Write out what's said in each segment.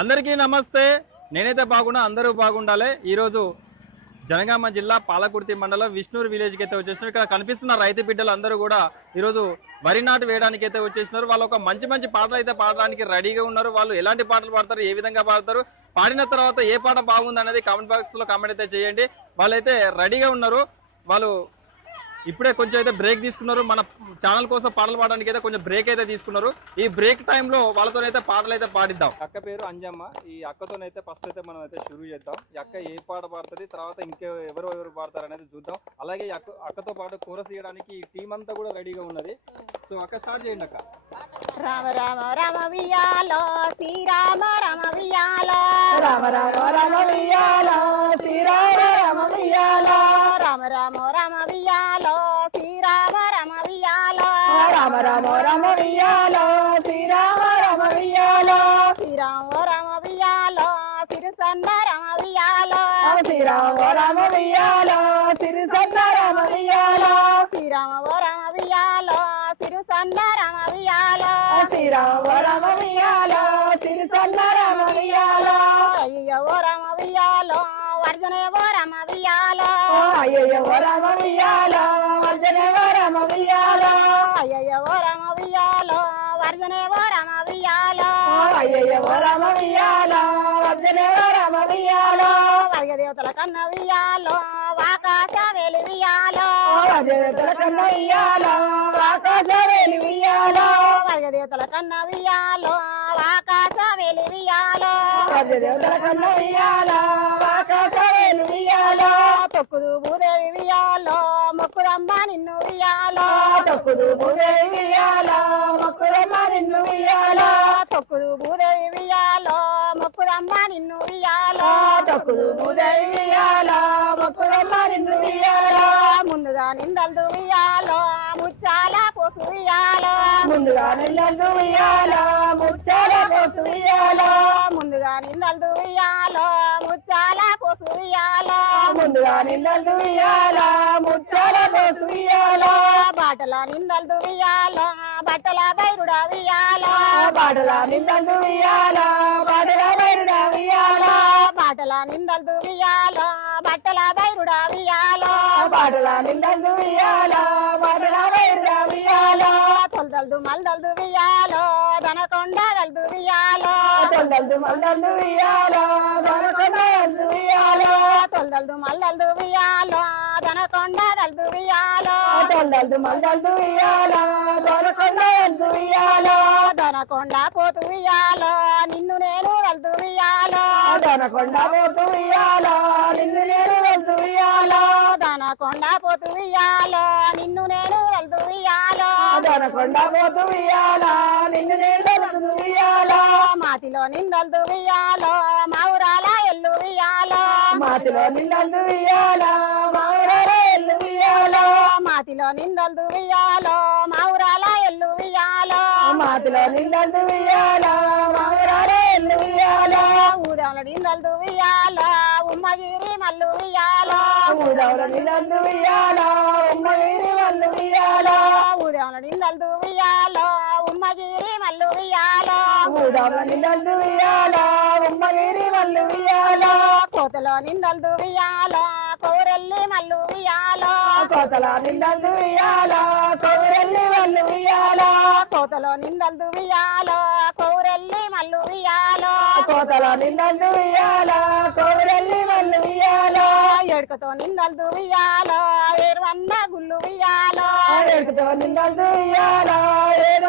అందరికీ నమస్తే. నేనైతే బాగున్నా అందరూ బాగుండాలి. ఈరోజు జనగామ జిల్లా పాలకుర్తి మండలం విష్ణూరు విలేజ్కి అయితే వచ్చేసినారు. ఇక్కడ కనిపిస్తున్న రైతు బిడ్డలు అందరూ కూడా ఈరోజు వరి నాటు వేయడానికి అయితే వచ్చేసినారు. వాళ్ళు ఒక మంచి మంచి పాటలు అయితే పాడడానికి రెడీగా ఉన్నారు. వాళ్ళు ఎలాంటి పాటలు పాడతారు ఏ విధంగా పాడతారు పాడిన తర్వాత ఏ పాట బాగుంది అనేది కామెంట్ బాక్స్లో కామెంట్ అయితే చేయండి. వాళ్ళైతే రెడీగా ఉన్నారు. వాళ్ళు ఇప్పుడే కొంచెం అయితే బ్రేక్ తీసుకున్నారు. మన ఛానల్ కోసం పాటలు పాడడానికి అయితే కొంచెం బ్రేక్ అయితే తీసుకున్నారు. ఈ బ్రేక్ టైంలో వాళ్ళతోనైతే పాటలు అయితే పాడిద్దాం. అక్క పేరు అంజమ్మ. ఈ అక్కతోనైతే ఫస్ట్ అయితే మనం అయితే షురూ చేద్దాం. ఈ అక్క ఏ పాట పాడుతుంది తర్వాత ఇంకే ఎవరు ఎవరు పాడతారు అనేది చూద్దాం. అలాగే అక్క అక్కతో పాటు కోరస్ చేయడానికి ఈ టీం అంతా కూడా రెడీగా ఉన్నది. సో అక్క స్టార్ట్ చేయండి అక్క. రామ రామ రామ వియాలో శ్రీరామ రామ వియాలో రామ రామ రామ వియ్యాల శ్రీరామ రామ వియ్యాల రామ రామ రామ వియాలో శ్రీరామ రామ వియాలో రామ రామ రామ వియ్యాల దేవతల కన్న వియాలో ఆకాశ వెలి వియాలో రాజదేవతల కన్న వియ్యాల ఆకాశ వేలి వియ్యాల వర్గ దేవతల కన్న వియాలో ఆకాశ వియాలో కన్న ఆకాశ తొక్కుదు భూదేవి వియాలో మొక్కుదమ్మ నిన్ను వియాలో తొక్కుదు భూదేవి వియ్యాల మొక్కుదమ్మ నిన్ను వియ్యాల తొక్కుదు భూదేవి వియాలో మొక్కుదమ్మ నిన్ను వియాలో తొక్కుదు భూదేవి వియ్యాల మొక్కుదమ్మ నిన్ను వియ్యాల ముందుగా నిందలు వియాలో ముచ్చాల పోసు వియాలో ముందుగా నిల్లదు వియ్యాల ముచ్చాల పోసు వియ్యాల ముందుగా నిందలు వియాలో ముచ్చాల పోసు వియాలో ముందుగా నిల్లదు వియ్యాల ముచ్చాల పోసు వియ్యాల బాటల నిందలు వియాలో బట్టల బైరుడా నిల్లదు వియ్యాల పాటల బయరుడ వియ్యాల బాటల నిందలు పాటల నిల్లదు వియ్యాల పాటల బయరుడ వియ్యాల తొలదల్దు మల్దల్దు వియాలో దనకొండ దల్దు వియాలో తొందరదు మల్లదు వియ్యాల దొరకొండ ఎందు వియ్యాల తొలదల్దు మల్లల్దు వియాలో దనకొండ దల్దు వియాలో తొందరదు మల్లదు వియ్యాల దొరకొండ ఎందు వియ్యాల దనకొండ పోతు వియాలో నిన్ను నేను దల్దు వియాలో పోతు నిన్ను నేను వెళ్తూ వియ్యాల దనకొండ పోతు వియాలో నిన్ను నేను వియాలో దొరకొండ పోతు నిన్ను నేను వెళ్తూ మాతిలో నిందల్దు వియాలో మౌరాల ఎల్లు వియాలో మాతిలో నిన్నందు వియ్యాల మాయరాల ఎల్లు వియ్యాల మాతిలో నిందల్దు వియాలో మౌరాల ఎల్లు వియాలో మాతిలో నిన్నందు వియ్యాల మాయరాల ఎల్లు వియ్యాల ఊదముల నిందల్దు వియాలో ఉమ్మగిరి మల్లు వియాలో ఊరవల నిన్నందు వియ్యాల ఉమ్మగిరి వల్లు వియ్యాల. ఊదముల నిందల్దు వియాలో ఉమ్మగిరి మల్లు వియాలో ఊరవల నిన్నందు వియ్యాల ఉమ్మగిరి వల్లు వియ్యాల. కోతలో నిందల్దు వియాలో కౌరెల్లి మల్లు వియాలో కోతల నిన్నందు వియ్యాల కౌరెల్లి వల్లు వియ్యాల. కోతలో నిందల్దు వియాలో కౌరెల్లి మల్లు వియాలో కోతల నిన్నందు వియ్యాల కౌరెల్లి వల్లు వియ్యాల ఎడుకతో నిందల్దు వియాలో ఏరువన్న గుల్లు వియాలో ఎడుకుతో నిన్నందు వియ్యాల ఏడు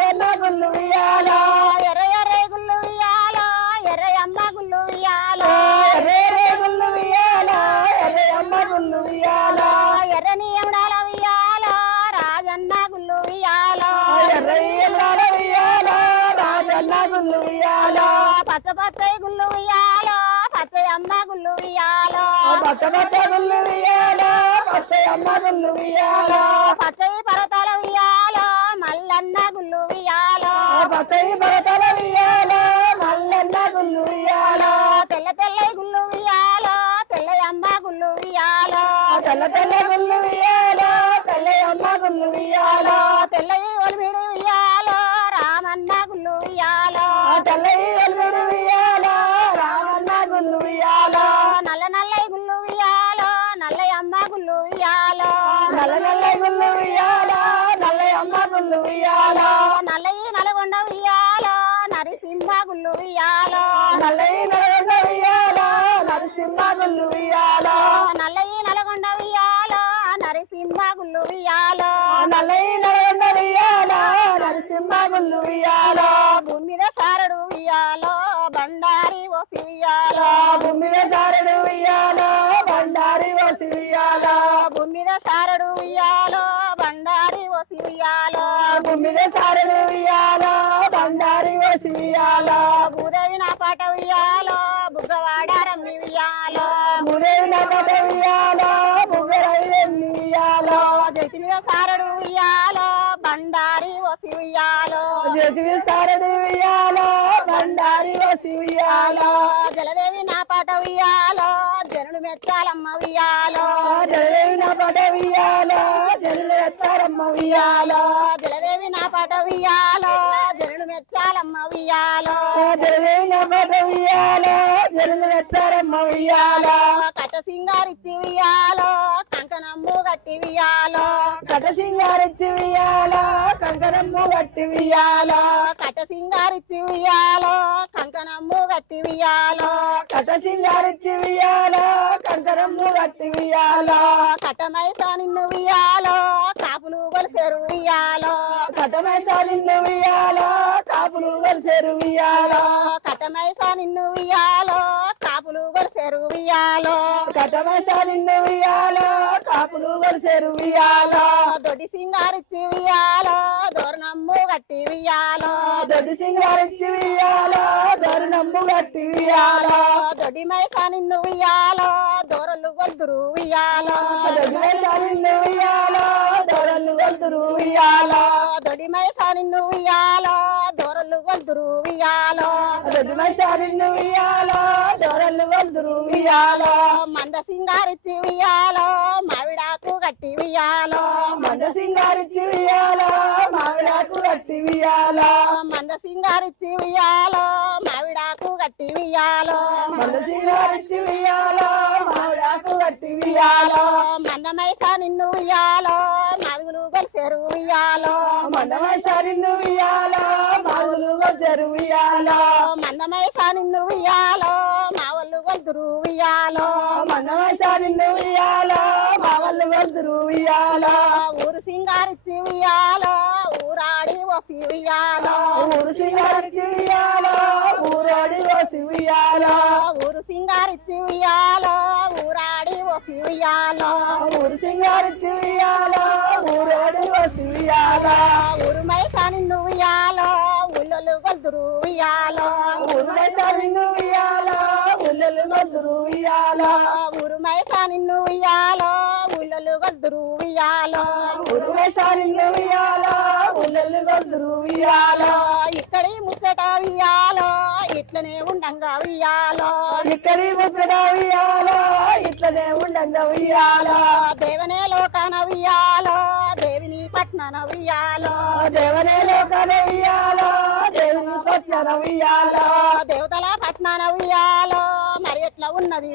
గొల్లువియాలా నల్లయ్య నలగొండ వియాలా నరసింహ గొల్లువియాలా నల్లయ్య నలగొండ వియాలా నరసింహ గుల్లువియాలా నల్లయ్య నలగొండ వియాలా నరసింహ గొల్లువియాలా భూమి మీద శారడు బండారి ఓసి వియాలా భూమి మీద శారడు బండారి ఓసి వియాలా భూమి మీద శారడు బండారి ఓసి వియాలా భూమి మీద పాట ఉయ్యాలో బుగ్గవాడారమ్మి ఉయ్యాలో ముదేవి నగద ఉయ్యాలో ముగ్గురైదెన్ని ఉయ్యాలో జతి మీద సారడు ఉయ్యాలో బండారి ఓసి ఉయ్యాలో. చేతి మీద సారడు ఉయ్యాలో బండారి వసి ఉయ్యాలో. జలదేవి నా పాట ఉయ్యాలో జనుడు మెచ్చాలమ్మ ఉయ్యాలో. జలదేవి నా పట ఉయ్యాలో జనులు వచ్చారమ్మ ఉయ్యాలో. జలదేవి నా పాట ఉయ్యాలో. జనుడు మెచ్చాలమ్మ ఉయ్యాలో. జలదేవి నా పట ఉయ్యాలో జనులు వచ్చారమ్మ ఉయ్యాలో. కట్ట సింగారిచ్చి ఉయ్యాలో కంకణమ్ము గట్టి ఉయ్యాలో. కట సింగారిచ్చి ఉయ్యాలో కంకణమ్ము గట్టి ఉయ్యాలో. కట్ట సింగారిచ్చి ఉయ్యాలో కంకణమ్ము గట్టి ఉయ్యాలో. కట సింగారిచ్చి ఉయ్యాలో కంకణమ్ము గట్టి ఉయ్యాలో. కట్టమైస నిన్ను ఉయ్యాలో కాపులు గొలిసేరు ఉయ్యాలో. కటమైసా నిన్ను ఉయ్యాలో కాపులు కలిసేరు ఉయ్యాలో. కట్టమైస నిన్ను ఉయ్యాలో కాపులు గొలిసేరు ఉయ్యాలో. కటమైసా నిన్ను ఉయ్యాలో కాపులు కలిసేరు ఉయ్యాలో. దొడ్డి సింగారిచ్చి ఉయ్యాలో దోరణమ్ము గట్టి ఉయ్యాలో. దొడ్డి సింగారిచ్చి ఉయ్యాలో దొరినమ్ము గట్టి ఉయ్యాలో. దొడ్డి మైస నిన్ను ఉయ్యాలో దూరలు గొద్దురు ఉయ్యాలో. దొడ్డి మైసా నిన్ను ఉయ్యాలో దొరలు గొంతురు దొడ్డి మైస నిన్ను ఉయ్యాలో దూరలు దొడ్డి మైసా నిన్ను ఉయ్యాలో దొరలు గొంతురు ఉయ్యాలో మంద సింగారిచ్చి ఉయ్యాలో మావిడాకు గట్టి ఉయ్యాలో మంద సింగారిచ్చి ఉయ్యాలో మామిడాకు గట్టి ఉయ్యాలో మంద సింగారిచ్చి ఉయ్యాలో మావిడాకు గట్టి ఉయ్యాలో మంద సింగారిచ్చి ఉయ్యాలో మామిడాకు గట్టి ఉయ్యాలో మందమైస నిన్ను ఉయ్యాలో మాదుగులు గొలిసేరు ఉయ్యాలో మందమైసా నిన్ను ఉయ్యాలో మాగులు గొచ్చరు ఉయ్యాలో మందమైస నిన్ను ఉయ్యాలో మా వాళ్ళు గొద్దురు ఉయ్యాలో మందమైసా నిన్ను మా గొంతురు ఉయ్యాలో ఊరు సింగారిచ్చి ఉయ్యాలో ఊరాడి వసి ఉయ్యాలో. ఊరు సింగారిచ్చి ఉయ్యాలో ఊరోడి వసి ఉయ్యాలో. ఊరు సింగారిచ్చి ఉయ్యాలో ఊరాడి వసి ఉయ్యాలో. ఊరు సింగారిచ్చి ఉయ్యాలో ఊరోడి వసి ఉయ్యాలో. ఊరు మైస నిన్ను ఉయ్యాలో ఉల్లలు గొద్దురు ఉయ్యాలో. ఊరు మైసా నిన్ను ఉయ్యాలో ఉల్లలు గొంతురు ఉయ్యాలో. ఊరు మైస నిన్ను ఉయ్యాలో ఉయ్యాలో ఉయ్యాలో గొంతురు ఉయ్యాలో ఇక్కడి ముచ్చట ఉయ్యాలో ఇట్లనే ఉండంగా ఉయ్యాలో ఇక్కడి ముచ్చట ఉయ్యాలో ఇట్లనే ఉండంగా ఉయ్యాలో దేవనే లోకాన ఉయ్యాలో దేవిని పట్నన ఉయ్యాలో దేవనే లోకాల ఉయ్యాలో దేవుని పట్ల ఉయ్యాలో దేవతల పట్నాన ఉయ్యాలో ఉన్నది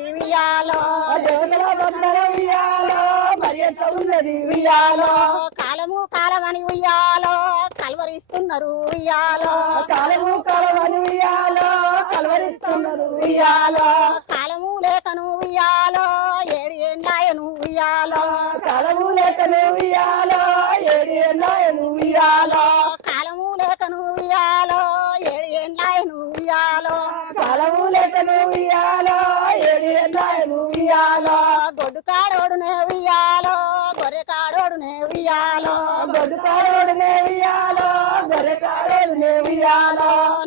ఎట్లా ఉన్నది ఉయ్యాలో. కాలము కాలమని ఉయ్యాలో కలవరిస్తున్నారు ఉయ్యాలో. కాలము కాలమని ఉయ్యాలో కలవరిస్తున్నారు ఉయ్యాలో. కాలము లేకను ఉయ్యాలో ఏడు ఏండాయను ఉయ్యాలో. కాలము లేకను ఉయ్యాలో ఏడు ఎన్నాయను ఉయ్యాలో.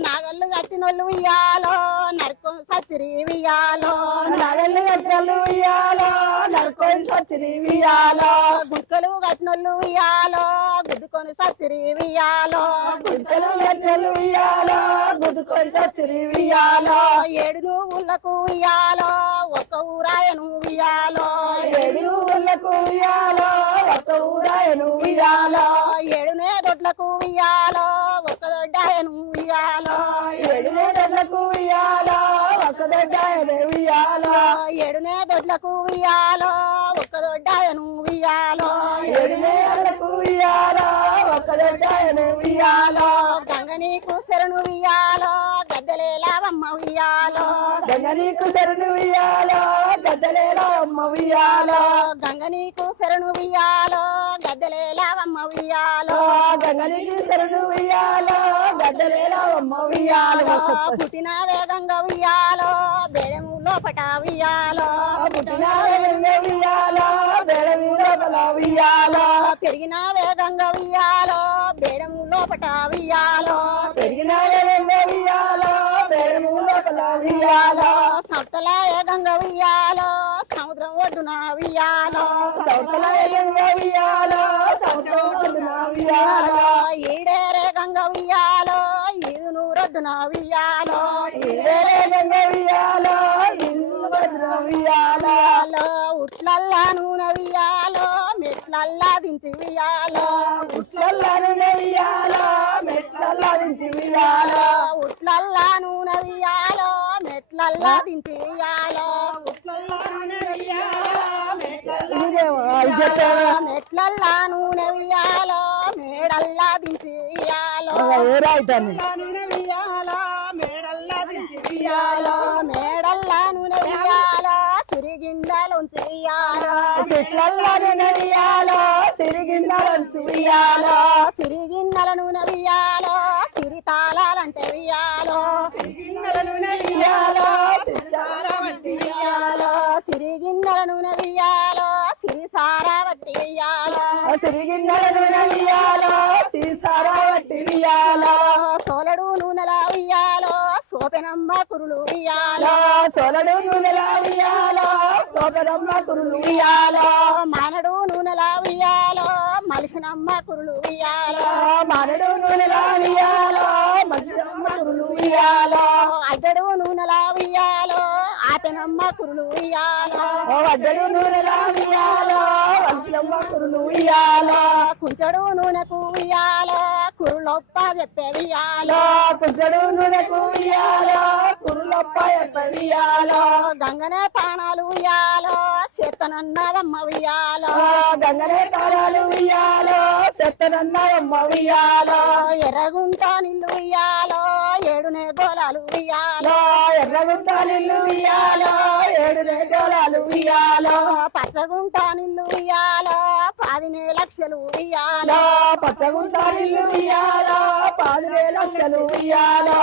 నాగళ్ళు కట్టినోళ్ళు ఉయ్యాలో నరుకు సచ్చిరి ఉయ్యాలో నగలు గట్టలు ఉయ్యాలో నరుకొని సచ్చిరి ఉయ్యాలో గుడ్కలు కట్టినోళ్ళు ఉయ్యాలో గుద్దుకొని సచ్చిరి ఉయ్యాలో గుడ్డలు గట్టలు ఉయ్యాలో గుద్దుకొని సచ్చిరి ఉయ్యాలో ఏడు నువ్వులకు ఉయ్యాలో ఒక్క ఊరాయను ఉయ్యాలో. ఏడు ఊళ్ళకు ఉయ్యాలో ఒక ఊరాయను ఉయ్యాలో. ఏడునే దొడ్లకు ఉయ్యాలో ఒక్క దొడ్డాయను ఉయ్యాలో. ఏడు నేలకు ఉయ్యాలో ఒక దొడ్డాయనే ఉయ్యాలో. ఏడునే దొడ్లకు ఉయ్యాలో ఒక్క దొడ్డాయను ఉయ్యాలో. ఏడు నేలకు ఉయ్యాలో ఒక దొడ్డాయనే ఉయ్యాలో. గంగ నీకు శరణు ఉయ్యాలో గద్దెలే లావమ్మ ఉయ్యాలో. గంగ నీకు శరణు ఉయ్యాలో గద్దలేలో అమ్మ ఉయ్యాలో? గంగ నీకు శరణు ఉయ్యాలో గద్దెలే లావమ్మ ఉయ్యాలో? గంగ నీకు శరణు ఉయ్యాలో గద్దలేలో అమ్మ ఉయ్యాలో? పుట్టిన వేగంగా ఉయ్యాలో లోపట ఉయ్యాలో? పుట్టినావే గంగ ఉయ్యాలో బేడమి లోపల ఉయ్యాలో? పెరిగిన వేగంగా ఉయ్యాలో బేడము లోపట ఉయ్యాలో? ఉయ్యాలో. సౌతల ఏగంగా ఉయ్యాలో. సముద్రం ఒడ్డున ఉయ్యాలో. సౌతల గంగ ఉయ్యాలో సౌతల ఉయ్యాలో. ఈడేరే గంగ ఉయ్యాలో. ఈదును రొడ్డున ఉయ్యాలో. వేరే గంగ ఉయ్యాలో. భద్ర ఉయ్యాలో. ఉట్లల్లా నూనె ఉయ్యాలో. మెట్లల్లా దించి ఉయ్యాలో. ఉట్లల్లాను ఉయ్యాలో. మెట్లల్లా దించి ఉయ్యాలో. ఉట్లల్లా నూనె ఉయ్యాలో. మెట్లల్లా దించి ఉయ్యాలో ఇదేమో అది చెప్పావా మెట్లల్లా నూనె ఉయ్యాలో మేడల్లా దించి ఉయ్యాలో ఏ రాయితాన్ని ఉయ్యాలో మేడల్లా నూనె ఉయ్యాలో సిరిగిండలోంచి ఉయ్యాలో చెట్లల్లాను ఉయ్యాలో సిరిగిందలంచు ఉయ్యాలో సిరిగిన్నెల నూనె ఉయ్యాలో. సిరిగిందలను ఉయ్యాలో సీసారా వట్టి ఉయ్యాలో. సోలడు నూనెలా ఉయ్యాలో సోపెనమ్మ కురులు ఉయ్యాలో. సొలడు నూనెలా ఉయ్యాలో సోపరమ్మ కురులు ఉయ్యాలో. మానడు నూనెలా ఉయ్యాలో మలిసినమ్మ కురులు ఉయ్యాలో. మానడు నూనెలా ఉయ్యాలో మనుషులమ్మ కురులు ఉయ్యాలో. అడ్డడు నూనెలా ఉయ్యాలో ఆపెనమ్మ కురులు ఉయ్యాలో. ఓ వడ్డడు నూనెలా ఉయ్యాలో మనుషులమ్మ కురులు ఉయ్యాలో. కుంచడు నూనెకు ఉయ్యాలో. కురులొప్ప చెప్పే ఉయ్యాలో. కుచ్చడు నూనెకు ఉయ్యాలో. కురులప్ప ఎప్ప ఉయ్యాలో. గంగనే తానాలు ఉయ్యాలో. చేతనన్నవమ్మ ఉయ్యాలో. గంగనే తాళాలు ఉయ్యాలో. సెత్తనన్నయమ్మ ఉయ్యాలో. ఎర్రగుంట నిల్లు ఉయ్యాలో. ఏడునే గోళాలు ఉయ్యాలో. ఎర్రగుంట నిల్లు ఉయ్యాలో. ఏడు రేగోళాలు ఉయ్యాలో. పచ్చగుంట నిల్లు ఉయ్యాలో. పదినే లక్షలు ఉయ్యాలో పచ్చగుంట నిల్లు ఉయ్యాలో పదివే లక్షలు ఉయ్యాలో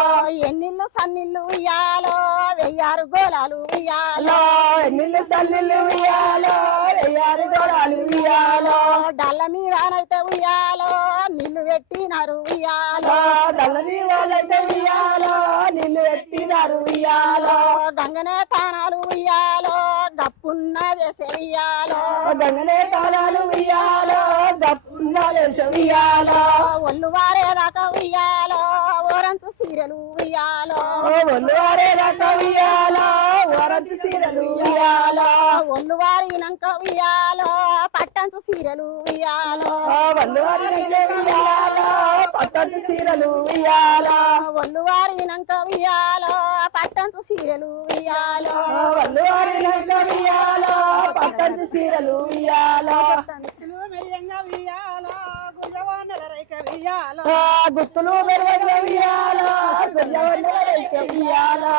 ఎన్నిళ్ళు సన్నిళ్ళు ఉయ్యాలో వెయ్యారు గోళాలు ఉయ్యాలో ఎన్నిళ్ళు సల్లిళ్ళు ఉయ్యాలో ఎయ్యారు గోళాలు ఉయ్యాలో డల్ల మీదనైతే ఉయ్యాలో నిల్లు పెట్టినారు ఉయ్యాలో. దళని వాళ్ళైతే ఉయ్యాలో నీళ్ళు ఎట్టినారు ఉయ్యాలో. గంగనే తానాలు ఉయ్యాలో గప్పున్న చేసే ఉయ్యాలో గంగనే తాళాలు ఉయ్యాలో గప్పున్నాలేస ఉయ్యాలో ఒళ్ళు వారేదాకా ఉయ్యాలో ఓరంచు సీరెలు ఉయ్యాలో. ఒళ్ళు వారే రక ఉయ్యాలో వరచు సీరలు ఉయ్యాలో. ఒళ్ళు వారినాక ఉయ్యాలో పట్టంచు సీరెలు ఉయ్యాలో. ఒళ్ళు వారి ఉయ్యాలో పట్టటు సీరలు ఉయ్యాలో. ఒళ్ళు వారినాక ఉయ్యాలో పట్టంచు వారి పట్టటు సీరలు ఉయ్యాలో ఆ గుర్తులు మెరుగగా ఉయ్యాలో గుర్రవన్నెల రైక ఉయ్యాలో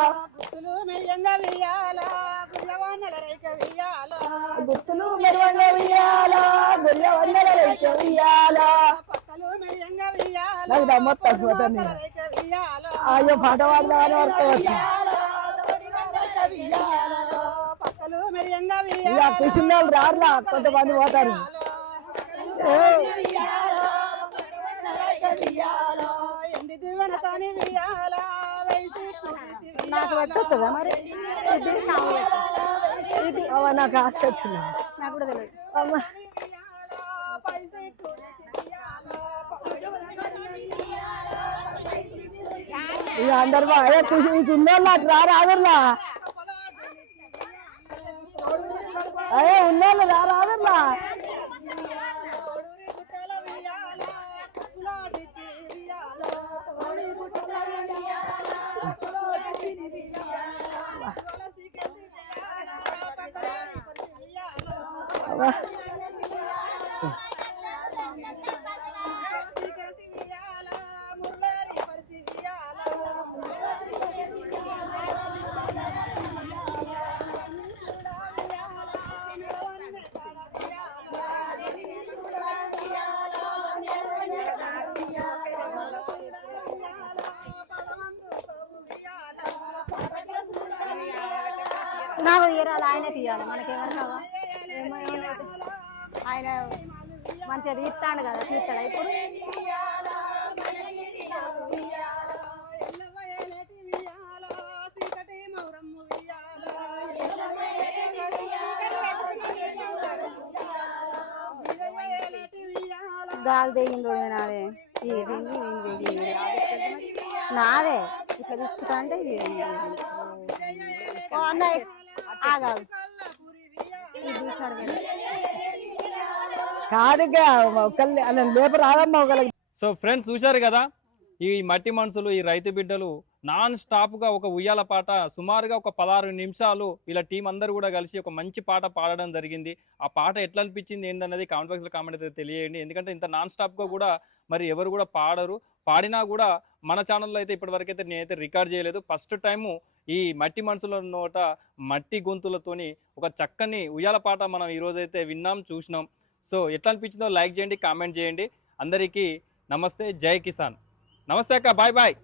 గుర్తులు మెరుగగా ఉయ్యాలో గుర్రవన్నెల రైక ఉయ్యాలో నాకు దమ్మొత్తా పోతుంది అయ్యో పాట పాడదామని వరకు ఇక కూర్చున్న వాళ్ళు రారులా? కొంతమంది పోతారు. నాకు పెట్టొస్తుందా మరి? ఇది ఇది నాకు ఆస్తి వచ్చింది. నాకు కూడా తెలియదు ఇక అందరు బాగా అదే ఇటు ఉన్నోళ్ళు? అటు రాదుర్లా అదే ఉన్నోళ్ళు రా రాదుర్లా ఇరాలి మనకేమన్నా ఆయన మంచిగా తీస్తాడు కదా తీస్తాడు ఇప్పుడు? గాలి తెగింది నాదే. తీరింది తెగింది నాదే. ఇట్లా తీసుకుంటా అంటే ఇది. కదా. లేపు రాదమ్మా ఒకళ్ళకి. సో ఫ్రెండ్స్ చూశారు కదా? ఈ మట్టి మనుషులు ఈ రైతు బిడ్డలు నాన్ స్టాప్గా ఒక ఉయ్యాల పాట సుమారుగా ఒక పదహారు నిమిషాలు వీళ్ళ టీం అందరూ కూడా కలిసి ఒక మంచి పాట పాడడం జరిగింది. ఆ పాట ఎట్లా అనిపించింది ఏందన్నది కామెంట్ బాక్స్లో కామెంట్ అయితే తెలియజేయండి. ఎందుకంటే ఇంత నాన్ స్టాప్గా కూడా మరి ఎవరు కూడా పాడరు. పాడినా కూడా మన ఛానల్లో అయితే ఇప్పటివరకు అయితే నేనైతే రికార్డ్ చేయలేదు. ఫస్ట్ టైము ఈ మట్టి మనసులో నోట మట్టి గొంతులతోని ఒక చక్కని ఉయ్యాల పాట మనం ఈ విన్నాం చూసినాం. సో ఎట్లా అనిపించిందో లైక్ చేయండి కామెంట్ చేయండి. అందరికీ నమస్తే జై కిసాన్. నమస్తే అక్క బాయ్ బాయ్.